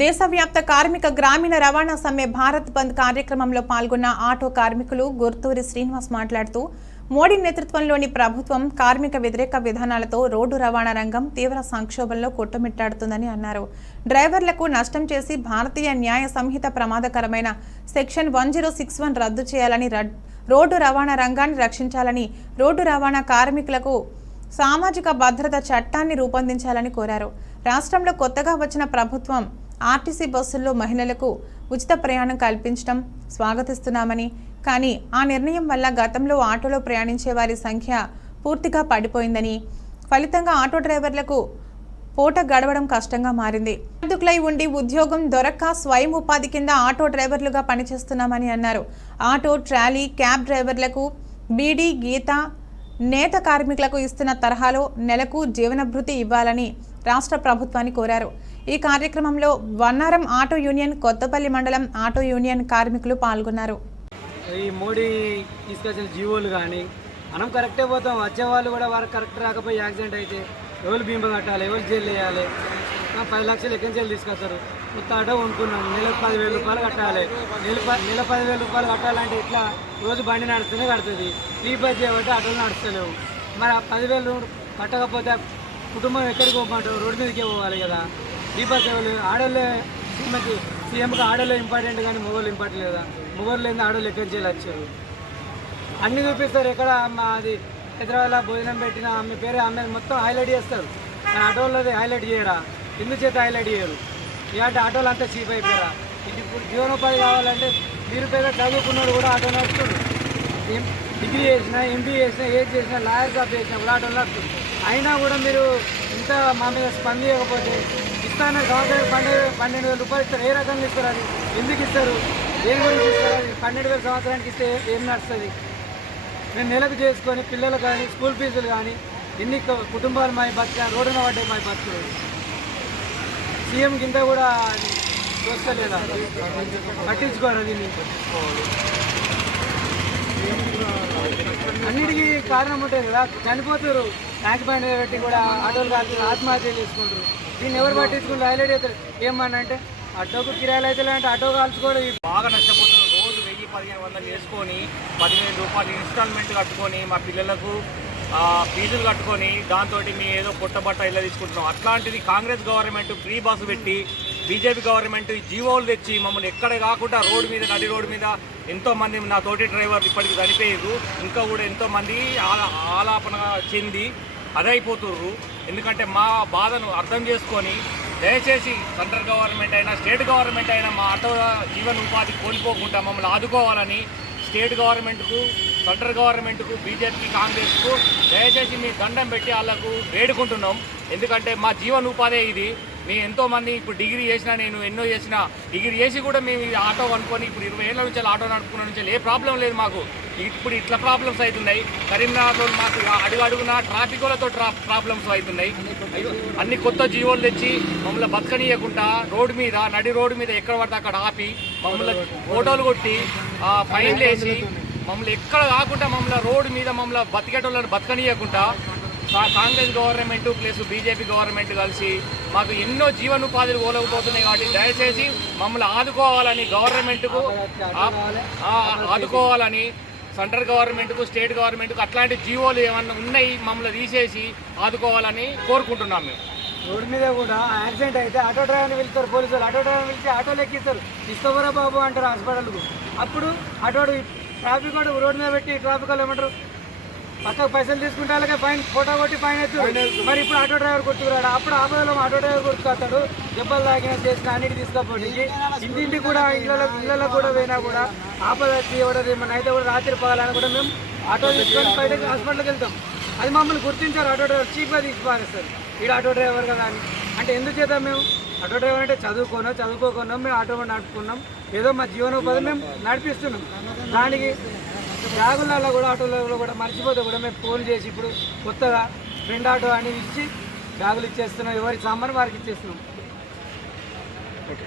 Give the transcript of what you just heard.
దేశవ్యాప్త కార్మిక గ్రామీణ రవాణా సమ్మె భారత్ బంద్ కార్యక్రమంలో పాల్గొన్న ఆటో కార్మికులు గుర్తూరి శ్రీనివాస్ మాట్లాడుతూ మోడీ నేతృత్వంలోని ప్రభుత్వం కార్మిక వ్యతిరేక విధానాలతో రోడ్డు రవాణా రంగం తీవ్ర సంక్షోభంలో కొట్టుమిట్టాడుతుందని అన్నారు. డ్రైవర్లకు నష్టం చేసి భారతీయ న్యాయ సంహిత ప్రమాదకరమైన section one zero six one రద్దు చేయాలని రోడ్డు రవాణా రంగాన్ని రక్షించాలని రోడ్డు రవాణా కార్మికులకు సామాజిక భద్రత చట్టాన్ని రూపొందించాలని కోరారు. రాష్ట్రంలో కొత్తగా వచ్చిన ప్రభుత్వం ఆర్టీసీ బస్సుల్లో మహిళలకు ఉచిత ప్రయాణం కల్పించడం స్వాగతిస్తున్నామని. కానీ ఆ నిర్ణయం వల్ల గతంలో ఆటోలో ప్రయాణించే వారి సంఖ్య పూర్తిగా పడిపోయిందని. ఫలితంగా ఆటో డ్రైవర్లకు పూట గడవడం కష్టంగా మారింది. అందుకులై ఉండి ఉద్యోగం దొరక్క స్వయం ఉపాధి కింద ఆటో డ్రైవర్లుగా పనిచేస్తున్నామని అన్నారు. ఆటో ట్రాలీ క్యాబ్ డ్రైవర్లకు బీడీ గీత నేత కార్మికులకు ఇస్తున్న తరహాలో నెలకు జీవనభృతి ఇవ్వాలని రాష్ట్ర ప్రభుత్వాన్ని కోరారు. ఈ కార్యక్రమంలో వన్నారం ఆటో యూనియన్ కొత్తపల్లి మండలం ఆటో యూనియన్ కార్మికులు పాల్గొన్నారు. ఈ మోడీ తీసుకొచ్చిన జీవోలు కానీ మనం కరెక్టే పోతాం. వచ్చే వాళ్ళు కూడా వారు కరెక్ట్ రాకపోయి యాక్సిడెంట్ అయితే ఎవరు బీమా కట్టాలి ఎవరు జైలు వేయాలి? పది లక్షలు ఎక్కడి నుంచి తీసుకొస్తారు? కొత్త ఆటో కొనుక్కున్నాం. నెలకు పదివేల రూపాయలు కట్టాలి. నెల నెల పదివేల రూపాయలు కట్టాలంటే ఇట్లా రోజు బండి నడుస్తూనే కడుతుంది. ఈ బస్ చేయబట్టి ఆటోలు నడుస్తలేవు. మరి ఆ పదివేలు కట్టకపోతే కుటుంబం ఎక్కడికి పోమంటారు? రోడ్డు మీదకే పోవాలి కదా. దీపా సేవలు ఆడోళ్ళే సీఎంకి సీఎంకి ఆడోళ్ళే ఇంపార్టెంట్ కానీ మొగోళ్ళు ఇంపార్టెంట్ లేదా? మొగోళ్ళు లేదా ఆడోళ్ళు ఎక్కడి నుంచి వచ్చారు? అన్ని చూపిస్తారు ఎక్కడ? మా అది హైదరాబాద్లో భోజనం పెట్టిన ఆమె పేరు ఆమె మొత్తం హైలైట్ చేస్తారు. కానీ ఆటోళ్ళది హైలైట్ చేయరా? ఎందు చేత హైలైట్ చేయరు? ఇలాంటి ఆటోలు అంతా చీప్ అయిపోయారా? ఇది ఇప్పుడు జీవనోపాధి కావాలంటే మీరు పేద చదువుకున్నోడు కూడా ఆటో నడుస్తుంది డిగ్రీ చేసినా ఎంబీఏ చేసినా ఏది చేసినా లాయర్ జాబ్ చేసినా కూడా ఆటో నడుస్తుంది అయినా కూడా మీరు ఇంత మా మీద స్పందించకపోతే ఇస్తాను సంవత్సరం పన్నెండు పన్నెండు వేల రూపాయలు ఇస్తారు. ఏ రకంగా ఇస్తారు అది? ఎందుకు ఇస్తారు? ఏం గురించి ఇస్తారు అది? పన్నెండు వేల సంవత్సరానికి ఇస్తే ఏం నడుస్తుంది? మేము నెలకు చేసుకొని పిల్లలు కానీ స్కూల్ ఫీజులు కానీ ఎన్ని కుటుంబాలు మా బతిక రోడ్డున పడ్డాయి మా బతుకులు సీఎం కింద కూడా చూస్తలేదా పట్టించుకోరు దీన్ని? అన్నిటికీ కారణం ఉంటుంది కదా. చనిపోతారు ట్యాంక్ బండ్ పెట్టి కూడా ఆటోలు కాల్చి ఆత్మహత్యలు చేసుకుంటారు దీన్ని ఎవరు పట్టించుకుంటారు హైలైట్ అవుతారు ఏమన్నా అంటే ఆటోకు కిరాయిలు అయితే అంటే ఆటో కాల్చుకోవడం బాగా నష్టపోతున్నారు రోజు వెయ్యి పదిహేను వందలు వేసుకొని పదిహేను రూపాయలు ఇన్స్టాల్మెంట్ కట్టుకొని మా పిల్లలకు ఫీజులు కట్టుకొని దాంతో మేము ఏదో పుట్టబట్ట ఇలా తీసుకుంటున్నాం. అట్లాంటిది కాంగ్రెస్ గవర్నమెంట్ ఫ్రీ బస్సు పెట్టి బీజేపీ గవర్నమెంట్ జీవోలు తెచ్చి మమ్మల్ని ఎక్కడ కాకుండా రోడ్డు మీద నడి రోడ్డు మీద ఎంతోమంది నా తోటి డ్రైవర్లు ఇప్పటికి చనిపోయారు ఇంకా కూడా ఎంతోమంది ఆలా ఆలాపన చెంది అదైపోతుర్రు. ఎందుకంటే మా బాధను అర్థం చేసుకొని దయచేసి సెంట్రల్ గవర్నమెంట్ అయినా స్టేట్ గవర్నమెంట్ అయినా మా ఆటో జీవన ఉపాధి కోల్పోకుండా మమ్మల్ని ఆదుకోవాలని స్టేట్ గవర్నమెంట్కు సెంట్రల్ గవర్నమెంట్కు బీజేపీ కాంగ్రెస్కు దయచేసి మీ దండం పెట్టి వాళ్ళకు వేడుకుంటున్నాం. ఎందుకంటే మా జీవన ఉపాధి ఇది. మేము ఎంతో మంది ఇప్పుడు డిగ్రీ చేసినా నేను ఎన్నో చేసిన డిగ్రీ చేసి కూడా మేము ఇది ఆటో అనుకొని ఇప్పుడు ఇరవై ఏళ్ళ నుంచి ఆటో నడుపుకున్న నుంచి ఏ ప్రాబ్లం లేదు మాకు. ఇప్పుడు ఇట్లా ప్రాబ్లమ్స్ అవుతున్నాయి. కరీంనగర్లో మాకు అడుగు అడుగున ట్రాఫిక్లతో ట్రా ప్రాబ్లమ్స్ అవుతున్నాయి. అన్ని కొత్త జీవోలు తెచ్చి మమ్మల్ని బతకనీయకుండా రోడ్డు మీద నడి రోడ్డు మీద ఎక్కడ పడితే అక్కడ ఆపి మమ్మల్ని ఫోటోలు కొట్టి ఫైన్లు వేసి మమ్మల్ని ఎక్కడ కాకుండా మమ్మల్ని రోడ్డు మీద మమ్మల్ని బతికేటోళ్ళని బతకనీయకుండా Congress government plus BJP government కలిసి మాకు ఎన్నో జీవనోపాధులు కోలకపోతున్నాయి కాబట్టి దయచేసి మమ్మల్ని ఆదుకోవాలని గవర్నమెంట్కు ఆదుకోవాలని సెంట్రల్ గవర్నమెంట్కు స్టేట్ గవర్నమెంట్కు అట్లాంటి జీవోలు ఏమన్నా ఉన్నాయి మమ్మల్ని తీసేసి ఆదుకోవాలని కోరుకుంటున్నాం మేము. రోడ్డు మీద కూడా యాక్సిడెంట్ అయితే ఆటో డ్రైవర్ని పిలుస్తారు పోలీసులు. ఆటో డ్రైవర్ని పిలిచి ఆటోలు ఎక్కిస్తారు ఇస్తవరా బాబు అంటారు హాస్పిటల్కు. అప్పుడు ఆటోడు ట్రాఫిక్ రోడ్డు మీద పెట్టి ట్రాఫిక్ వాళ్ళు ఏమంటారు? పక్కకు పైసలు తీసుకుంటే ఫైన్ ఫోటో కొట్టి ఫైన్ అవుతుంది మరి ఇప్పుడు ఆటో డ్రైవర్ కొట్టుకురాడు? అప్పుడు ఆపదలో ఆటో డ్రైవర్ కొట్టుకొస్తాడు దెబ్బలు తాగిన చేసిన అన్నిటి తీసుకోపోయి ఇంటింటికి కూడా ఇళ్ళలో ఇళ్ళలో కూడా పోయినా కూడా ఆపద వచ్చి ఎవడది మన అయితే కూడా రాత్రి పోవాలని కూడా మేము ఆటో తీసుకొని బయటకు హాస్పిటల్కి వెళ్తాం. అది మమ్మల్ని గుర్తించారు ఆటో డ్రైవర్. చీప్గా తీసి పారేస్తారు ఈడు ఆటో డ్రైవర్ కదా అని. అంటే ఎందుకు చేద్దాం మేము? ఆటో డ్రైవర్ అంటే చదువుకోను చదువుకోకుండా మేము ఆటో నడుపుకున్నాం. ఏదో మా జీవనోపాధి మేము నడిపిస్తున్నాం. దానికి బ్యాగులలో కూడా ఆటోలలో కూడా మర్చిపోతే కూడా మేము ఫోన్ చేసి ఇప్పుడు కొత్తగా ఫ్రెండ్ ఆటో అని ఇచ్చి బ్యాగులు ఇచ్చేస్తున్నాం ఎవరి సామాన్ వారికి ఇచ్చేస్తున్నాం. ఓకే.